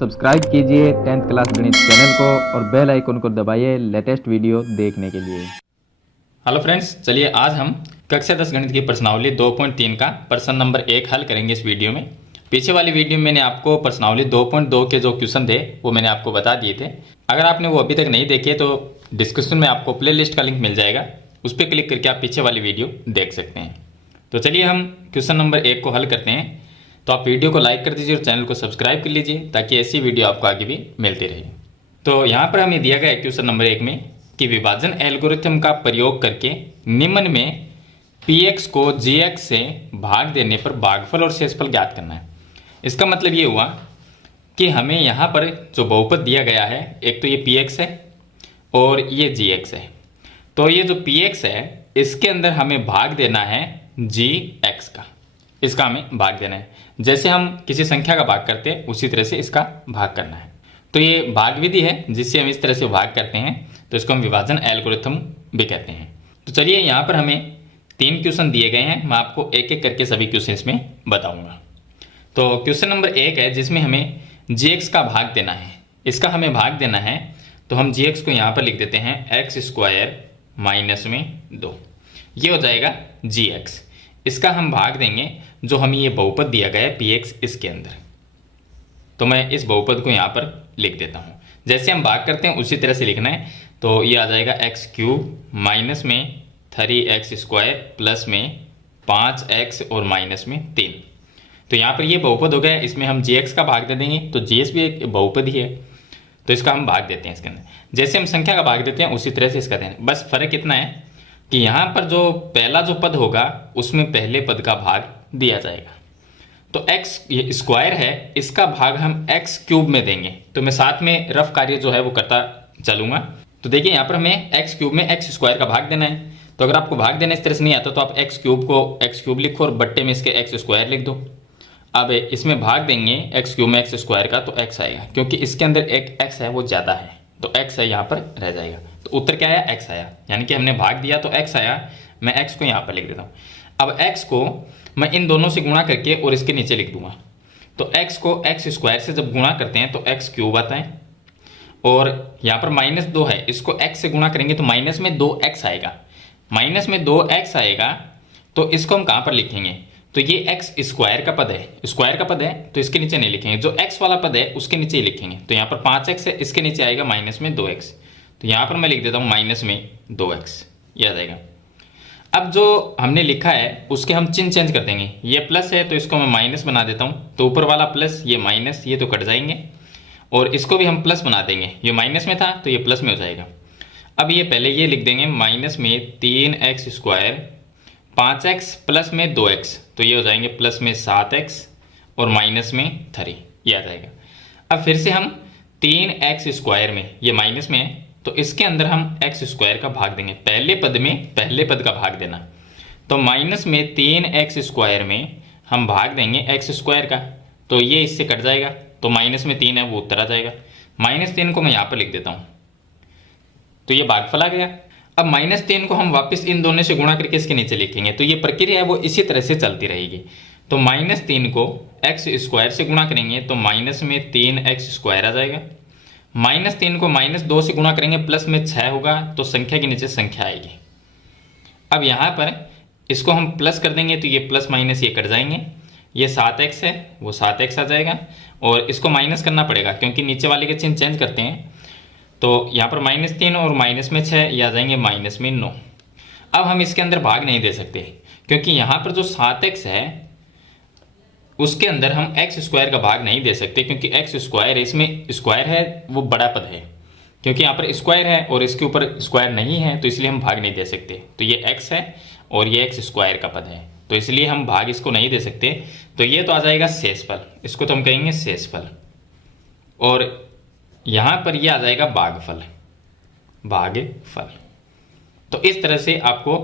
Subscribe कीजिए 10th class गणित channel को और बेल आइकन को दबाइए लेटेस्ट वीडियो देखने के लिए। हेलो फ्रेंड्स, चलिए आज हम कक्षा 10 गणित की प्रश्नावली 2.3 का प्रश्न नंबर 1 हल करेंगे इस वीडियो में। पीछे वाली वीडियो में मैंने आपको प्रश्नावली 2.2 के जो क्वेश्चन थे वो मैंने आपको बता दिए थे। अगर आपने वो अभी तक नहीं देखे तो डिस्क्रिप्शन में आपको प्लेलिस्ट का लिंक मिल जाएगा, उस पर क्लिक करके आप पीछे वाली वीडियो देख सकते हैं। तो चलिए हम क्वेश्चन नंबर 1 को हल करते हैं। तो आप वीडियो को लाइक कर दीजिए और चैनल को सब्सक्राइब कर लीजिए ताकि ऐसी वीडियो आपको आगे भी मिलती रहे। तो यहाँ पर हमें दिया गया है क्वेश्चन नंबर 1 में कि विभाजन एल्गोरिथम का प्रयोग करके निम्न में px को gx से भाग देने पर भागफल और शेषफल ज्ञात करना है। इसका मतलब ये हुआ कि हमें यहाँ पर जो बहुपद दिया गया है, एक तो ये px है और ये gx है। तो ये जो px है इसके अंदर हमें भाग देना है gx का, इसका हमें भाग देना है। जैसे हम किसी संख्या का भाग करते हैं उसी तरह से इसका भाग करना है। तो ये भाग विधि है जिससे हम इस तरह से भाग करते हैं, तो इसको हम विभाजन एल्गोरिथम भी कहते हैं। तो चलिए यहाँ पर हमें 3 क्वेश्चन दिए गए हैं, मैं आपको एक एक करके सभी क्वेश्चन इसमें बताऊंगा। तो क्वेश्चन नंबर 1 है जिसमें हमें gx का भाग देना है, इसका हमें भाग देना है। तो हम gx को यहाँ पर लिख देते हैं x² माइनस में 2, ये हो जाएगा gx। इसका हम भाग देंगे जो हमें ये बहुपद दिया गया है px इसके अंदर। तो मैं इस बहुपद को यहाँ पर लिख देता हूँ, जैसे हम भाग करते हैं उसी तरह से लिखना है। तो ये आ जाएगा x³ माइनस में 3x² प्लस में 5x और माइनस में 3। तो यहाँ पर ये बहुपद हो गया, इसमें हम gx का भाग दे देंगे। तो gx भी एक बहुपद ही है, तो इसका हम भाग देते हैं इसके अंदर। जैसे हम संख्या का भाग देते हैं उसी तरह से इसका देना है। बस फर्क इतना है कि यहाँ पर जो पहला जो पद होगा उसमें पहले पद का भाग दिया जाएगा। तो x ये स्क्वायर है, इसका भाग हम x³ में देंगे। तो मैं साथ में रफ कार्य जो है वो करता चलूंगा। तो देखिए यहाँ पर हमें x³ में x² का भाग देना है। तो अगर आपको भाग देना इस तरह से नहीं आता तो आप x³ को x³ लिखो और बट्टे में इसके x² लिख दो। अब इसमें भाग देंगे x³ में x² का तो x आएगा, क्योंकि इसके अंदर एक x है वो ज़्यादा है, तो x है यहाँ पर रह जाएगा। तो उत्तर क्या आया? x आया, यानी कि हमने भाग दिया तो x आया। मैं x को यहाँ पर लिख देता हूँ। अब x को मैं इन दोनों से गुणा करके और इसके नीचे लिख दूंगा। तो x को x² से जब गुणा करते हैं तो x³ आता है, और यहाँ पर -2 है, इसको x से गुणा करेंगे तो माइनस में 2x आएगा। माइनस में 2x आएगा तो इसको हम कहाँ पर लिखेंगे? तो ये x² का पद है, स्क्वायर का पद है, तो इसके नीचे नहीं लिखेंगे। जो x वाला पद है उसके नीचे ही लिखेंगे। तो यहाँ पर 5x है, इसके नीचे आएगा माइनस में 2x। तो यहाँ पर मैं लिख देता हूँ माइनस में 2x, ये आ जाएगा। अब जो हमने लिखा है उसके हम चिन्ह चेंज कर देंगे। ये प्लस है तो इसको मैं माइनस बना देता हूँ, तो ऊपर वाला प्लस ये माइनस, ये तो कट जाएंगे, और इसको भी हम प्लस बना देंगे। ये माइनस में था तो ये प्लस में हो जाएगा। अब ये पहले ये लिख देंगे माइनस में 3x² 5x प्लस में 2x, तो ये हो जाएंगे प्लस में 7x और माइनस में 3, ये आ जाएगा। अब फिर से हम 3x² में, ये माइनस में है तो इसके अंदर हम x² का भाग देंगे। पहले पद में पहले पद का भाग देना। तो माइनस में 3x² में हम भाग देंगे x² का, तो ये इससे कट जाएगा, तो माइनस में 3 है वो उत्तर आ जाएगा। -3 को मैं यहाँ पर लिख देता हूँ, तो ये भागफल आ गया। अब -3 को हम वापस इन दोनों से गुणा करके इसके नीचे लिखेंगे। तो ये प्रक्रिया है वो इसी तरह से चलती रहेगी। तो -3 को x² से गुणा करेंगे तो माइनस में 3x² आ जाएगा। -3 को -2 से गुणा करेंगे प्लस में 6 होगा, तो संख्या के नीचे संख्या आएगी। अब यहाँ पर इसको हम प्लस कर देंगे तो ये प्लस माइनस ये कट जाएंगे। ये 7x है वो 7x आ जाएगा, और इसको माइनस करना पड़ेगा क्योंकि नीचे वाले के चिन्ह चेंज करते हैं। तो यहाँ पर -3 और माइनस में 6 ये आ जाएंगे माइनस में 9। अब हम इसके अंदर भाग नहीं दे सकते क्योंकि यहाँ पर जो 7x है उसके अंदर हम x² का भाग नहीं दे सकते, क्योंकि x² इसमें स्क्वायर है वो बड़ा पद है, क्योंकि यहाँ पर स्क्वायर है और इसके ऊपर स्क्वायर नहीं है, तो इसलिए हम भाग नहीं दे सकते। तो ये x है और ये x² का पद है, तो इसलिए हम भाग इसको नहीं दे सकते। तो ये तो आ जाएगा शेषफल, इसको तो हम कहेंगे शेषफल, और यहाँ पर ये आ जाएगा भागफल, भागफल। तो इस तरह से आपको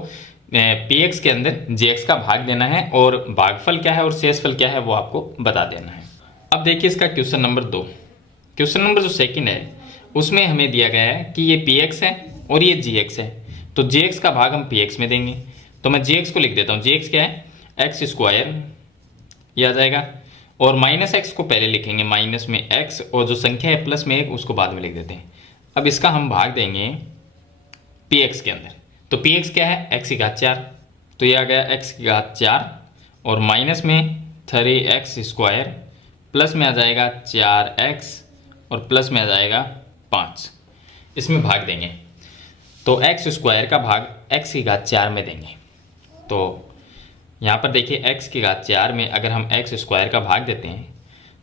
px के अंदर gx का भाग देना है, और भागफल क्या है और शेषफल क्या है वो आपको बता देना है। अब देखिए इसका क्वेश्चन नंबर 2। क्वेश्चन नंबर जो सेकंड है उसमें हमें दिया गया है कि ये px है और ये gx है, तो gx का भाग हम px में देंगे। तो मैं gx को लिख देता हूँ। gx क्या है? x², ये आ जाएगा, और माइनस एक्स को पहले लिखेंगे, माइनस में एक्स, और जो संख्या है प्लस में एक उसको बाद में लिख देते हैं। अब इसका हम भाग देंगे पी एक्स के अंदर। तो पी एक्स क्या है, एक्स की घात 4, तो ये आ गया एक्स की घात 4 और माइनस में 3x स्क्वायर, प्लस में आ जाएगा 4x और प्लस में आ जाएगा 5। इसमें भाग देंगे तो एक्स स्क्वायर का भाग x की घात 4 में देंगे। तो यहाँ पर देखिए x की घात 4 में अगर हम x स्क्वायर का भाग देते हैं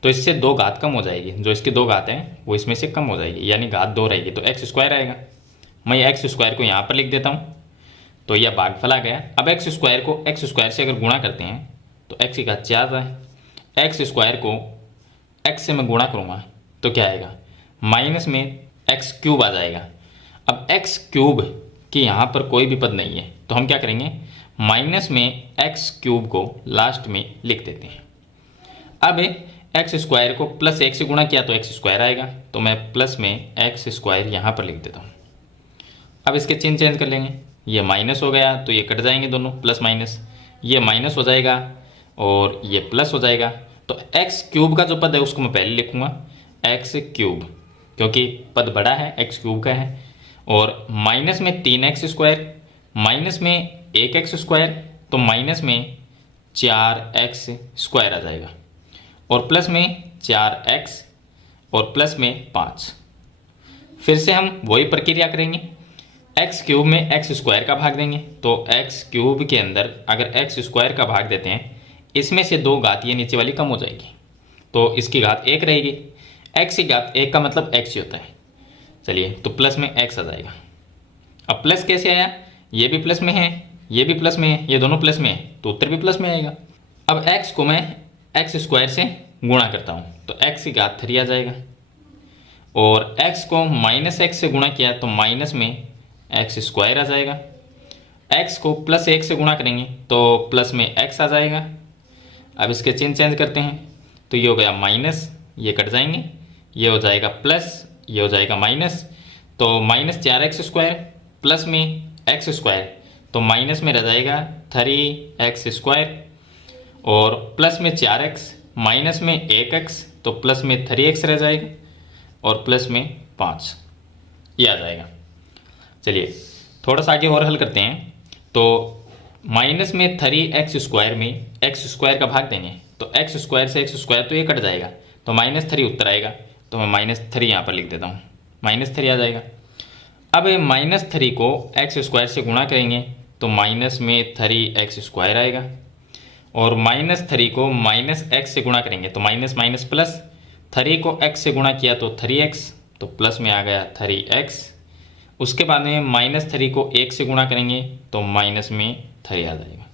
तो इससे 2 घात कम हो जाएगी, जो इसकी 2 घात हैं वो इसमें से कम हो जाएगी, यानी घात 2 रहेगी, तो x स्क्वायर आएगा। मैं x स्क्वायर को यहाँ पर लिख देता हूँ, तो यह भागफल आ गया। अब x स्क्वायर को x स्क्वायर से अगर गुणा करते हैं तो x की घात 4 है, x स्क्वायर को x से मैं गुणा करूँगा तो क्या आएगा, माइनस में x क्यूब आ जाएगा। अब x क्यूब की यहाँ पर कोई भी पद नहीं है तो हम क्या करेंगे, माइनस में x क्यूब को लास्ट में लिख देते हैं। अब एक्स स्क्वायर को प्लस 1 से गुणा किया तो एक्स स्क्वायर आएगा, तो मैं प्लस में एक्स स्क्वायर यहाँ पर लिख देता हूँ। अब इसके चिन्ह चेंज कर लेंगे, ये माइनस हो गया तो ये कट जाएंगे दोनों, प्लस माइनस, ये माइनस हो जाएगा और ये प्लस हो जाएगा। तो एक्स क्यूब का जो पद है उसको मैं पहले लिखूँगा एक्स क्यूब, क्योंकि पद बड़ा है, एक्स क्यूब का है, और माइनस में 3x स्क्वायर, माइनस में 1x स्क्वायर, तो माइनस में 4x स्क्वायर आ जाएगा, और प्लस में 4x और प्लस में 5। फिर से हम वही प्रक्रिया करेंगे, एक्स क्यूब में एक्स स्क्वायर का भाग देंगे। तो एक्स क्यूब के अंदर अगर एक्स स्क्वायर का भाग देते हैं, इसमें से 2 घात ये नीचे वाली कम हो जाएगी, तो इसकी घात 1 रहेगी। एक्स की घात 1 का मतलब एक्स ही होता है। चलिए, तो प्लस में एक्स आ जाएगा। अब प्लस कैसे आया, ये भी प्लस में है, ये भी प्लस में है, ये दोनों प्लस में है, तो उत्तर भी प्लस में आएगा। अब एक्स को मैं एक्स स्क्वायर से गुणा करता हूँ तो एक्स की घात 3 आ जाएगा, और एक्स को माइनस एक्स से गुणा किया तो माइनस में एक्स स्क्वायर आ जाएगा। एक्स को प्लस 1 से गुणा करेंगे तो प्लस में एक्स आ जाएगा। अब इसके चिन्ह चेंज करते हैं, तो ये हो गया माइनस, ये कट जाएंगे, ये हो जाएगा प्लस, ये हो जाएगा माइनस, तो माइनस 4x स्क्वायर प्लस में एक्स स्क्वायर, तो माइनस में रह जाएगा 3x स्क्वायर, और प्लस में 4x, माइनस में 1x, तो प्लस में 3x रह जाएगा, और प्लस में 5 ये आ जाएगा। चलिए थोड़ा सा आगे और हल करते हैं। तो माइनस में 3x स्क्वायर में एक्स स्क्वायर का भाग देंगे, तो एक्स स्क्वायर से एक्स स्क्वायर तो ये कट जाएगा, तो -3 उत्तर आएगा, तो मैं -3 यहाँ पर लिख देता हूँ, -3 आ जाएगा। अब -3 को एक्स स्क्वायर से गुणा करेंगे तो माइनस में 3x स्क्वायर आएगा, और -3 को माइनस एक्स से गुणा करेंगे तो माइनस माइनस प्लस, 3 को x से गुणा किया तो 3x, तो प्लस में आ गया 3x। उसके बाद में -3 को 1 से गुणा करेंगे तो माइनस में 3 आ जाएगा।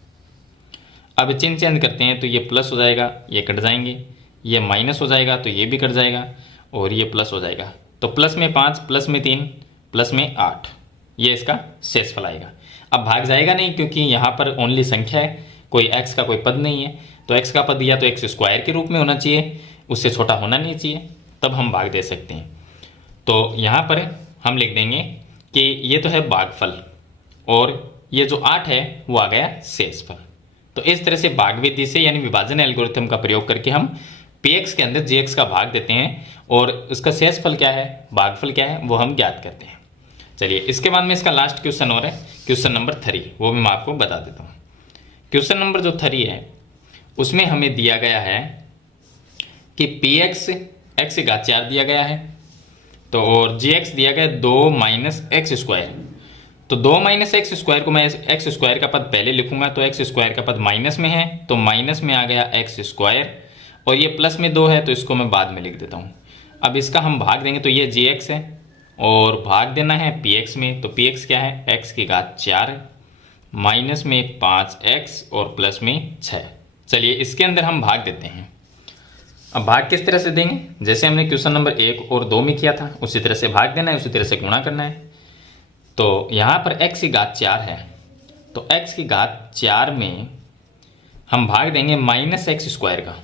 अब चिन्ह चेंज करते हैं तो ये प्लस हो जाएगा, ये कट जाएंगे, ये माइनस हो जाएगा तो ये भी कट जाएगा, और ये प्लस हो जाएगा, तो प्लस में 5, प्लस में 3, प्लस में 8, ये इसका शेषफल आएगा। अब भाग जाएगा नहीं, क्योंकि यहाँ पर ओनली संख्या है, कोई x का कोई पद नहीं है, तो x का पद या तो एक्स स्क्वायर के रूप में होना चाहिए, उससे छोटा होना नहीं चाहिए, तब हम भाग दे सकते हैं। तो यहाँ पर हम लिख देंगे कि ये तो है भागफल, और ये जो 8 है वो आ गया शेषफल। तो इस तरह से भाग विधि से यानी विभाजन एल्गोरिथम का प्रयोग करके हम px के अंदर gx का भाग देते हैं, और उसका शेषफल क्या है, भागफल क्या है, वो हम ज्ञात करते हैं। चलिए इसके बाद में इसका लास्ट क्वेश्चन और है क्वेश्चन नंबर 3, वो भी मैं आपको बता देता हूँ। क्वेश्चन नंबर जो 3 है उसमें हमें दिया गया है कि px x की घात 4 दिया गया है, तो और gx दिया गया 2 माइनस एक्स स्क्वायर। तो 2 माइनस एक्स स्क्वायर को मैं एक्स स्क्वायर का पद पहले लिखूंगा, तो एक्स स्क्वायर का पद माइनस में है, तो माइनस में आ गया एक्स स्क्वायर, और ये प्लस में 2 है तो इसको मैं बाद में लिख देता हूँ। अब इसका हम भाग देंगे तो ये gx है, और भाग देना है px में, तो px क्या है, x की घात 4 माइनस में 5x और प्लस में 6। चलिए इसके अंदर हम भाग देते हैं। अब भाग किस तरह से देंगे, जैसे हमने क्वेश्चन नंबर 1 और 2 में किया था उसी तरह से भाग देना है, उसी तरह से गुणा करना है। तो यहाँ पर x की घात 4 है, तो x की घात 4 में हम भाग देंगे माइनस एक्स स्क्वायर का,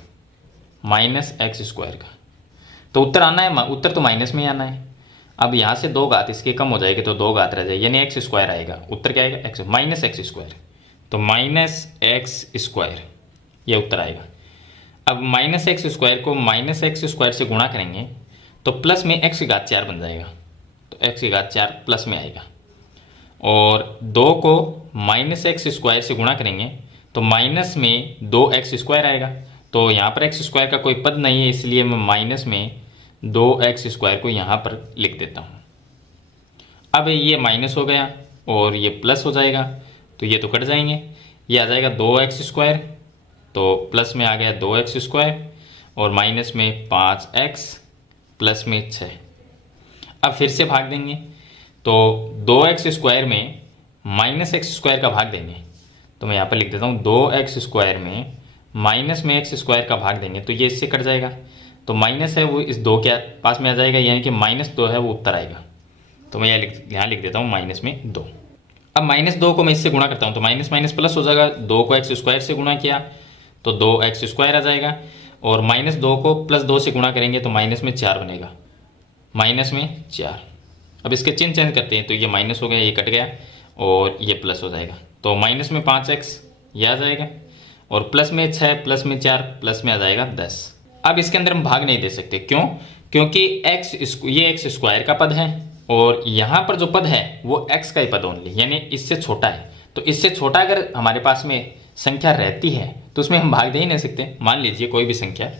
माइनस एक्स स्क्वायर का, तो उत्तर आना है, उत्तर तो माइनस में ही आना है। अब यहाँ से 2 घात इसके कम हो जाएगी तो 2 घात रह जाएगी, यानी एक्स स्क्वायर आएगा, उत्तर क्या आएगा, एक्स माइनस एक्स स्क्वायर, तो माइनस एक्स स्क्वायर ये उत्तर आएगा। अब माइनस एक्स स्क्वायर को माइनस एक्स स्क्वायर से गुणा करेंगे तो प्लस में एक्स की घात 4 बन जाएगा, तो एक्स की घात 4 प्लस में आएगा। और 2 को माइनस एक्स स्क्वायर से गुणा करेंगे तो माइनस में 2x स्क्वायर आएगा। तो यहाँ पर एक्स स्क्वायर का कोई पद नहीं है, इसलिए मैं माइनस में 2x स्क्वायर को यहाँ पर लिख देता हूँ। अब ये माइनस हो गया और ये प्लस हो जाएगा, तो ये तो कट जाएंगे, ये आ जाएगा 2x स्क्वायर, तो प्लस में आ गया 2x स्क्वायर और माइनस में 5x प्लस में 6। अब फिर से भाग देंगे तो 2x स्क्वायर में माइनस एक्स स्क्वायर का भाग देंगे, तो मैं यहाँ पर लिख देता हूँ 2x स्क्वायर में माइनस में एक्स स्क्वायर का भाग देंगे तो ये इससे कट जाएगा, तो माइनस है वो इस 2 के पास में आ जाएगा, यानी कि -2 है वो उत्तर आएगा। तो मैं यहाँ लिख देता हूँ माइनस में 2। अब -2 को मैं इससे गुणा करता हूँ तो माइनस माइनस प्लस हो जाएगा, 2 को एक्स स्क्वायर से गुणा किया तो 2x स्क्वायर आ जाएगा, और -2 को +2 से गुणा करेंगे तो माइनस में 4 बनेगा, माइनस में 4। अब इसके चिन्ह चेंज करते हैं तो ये माइनस हो गया, ये कट गया और ये प्लस हो जाएगा, तो माइनस में 5x ये आ जाएगा, और प्लस में 6 प्लस में 4 प्लस में आ जाएगा 10। अब इसके अंदर हम भाग नहीं दे सकते, क्यों? क्योंकि ये एक्स स्क्वायर का पद है और यहाँ पर जो पद है वो x का ही पद ओनली, यानी इससे छोटा है। तो इससे छोटा अगर हमारे पास में संख्या रहती है तो उसमें हम भाग दे ही नहीं सकते। मान लीजिए कोई भी संख्या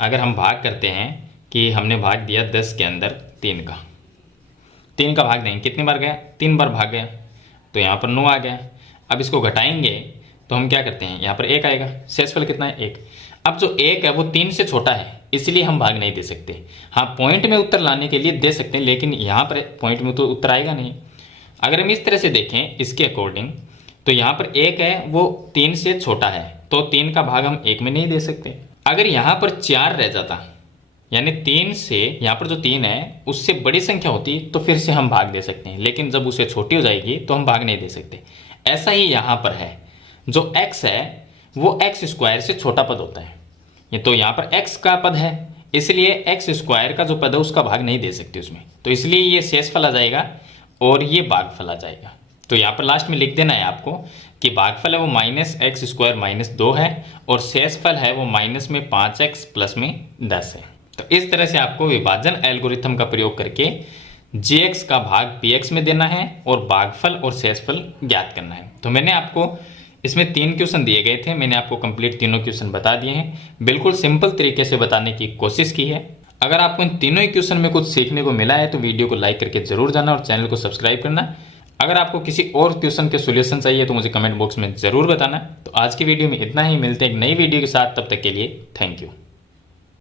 अगर हम भाग करते हैं कि हमने भाग दिया 10 के अंदर 3 का भाग देंगे, कितनी बार गया? 3 बार भाग गया, तो यहाँ पर 9 आ गया। अब इसको घटाएंगे तो हम क्या करते हैं, यहाँ पर 1 आएगा, शेषफल कितना है? 1। अब जो 1 है वो 3 से छोटा है, इसलिए हम भाग नहीं दे सकते। हाँ, पॉइंट में उत्तर लाने के लिए दे सकते हैं, लेकिन यहाँ पर पॉइंट में तो उत्तर आएगा नहीं। अगर हम इस तरह से देखें इसके अकॉर्डिंग, तो यहाँ पर 1 है वो 3 से छोटा है, तो 3 का भाग हम 1 में नहीं दे सकते। अगर यहाँ पर 4 रह जाता, यानी 3 से यहाँ पर जो 3 है उससे बड़ी संख्या होती, तो फिर से हम भाग दे सकते हैं, लेकिन जब उससे छोटी हो जाएगी तो हम भाग नहीं दे सकते। ऐसा ही यहाँ पर है, जो x है वो एक्स स्क्वायर से छोटा पद होता है, ये तो यहाँ पर x का पद है, इसलिए एक्स स्क्वायर का जो पद है उसका भाग नहीं दे सकते उसमें, तो इसलिए ये शेषफल आ जाएगा और ये भागफल आ जाएगा। तो यहाँ पर लास्ट में लिख देना है आपको कि भागफल है वो -x स्क्वायर -2 है और शेषफल है वो माइनस में 5x प्लस में 10 है। तो इस तरह से आपको विभाजन एल्गोरिथम का प्रयोग करके gx का भाग px में देना है और भागफल और शेषफल ज्ञात करना है। तो मैंने आपको इसमें 3 क्वेश्चन दिए गए थे, मैंने आपको कंप्लीट तीनों क्वेश्चन बता दिए हैं, बिल्कुल सिंपल तरीके से बताने की कोशिश की है। अगर आपको इन तीनों ही क्वेश्चन में कुछ सीखने को मिला है तो वीडियो को लाइक करके जरूर जाना और चैनल को सब्सक्राइब करना। अगर आपको किसी और क्वेश्चन के सॉल्यूशन चाहिए तो मुझे कमेंट बॉक्स में जरूर बताना। तो आज की वीडियो में इतना ही, मिलते हैं एक नई वीडियो के साथ, तब तक के लिए थैंक यू।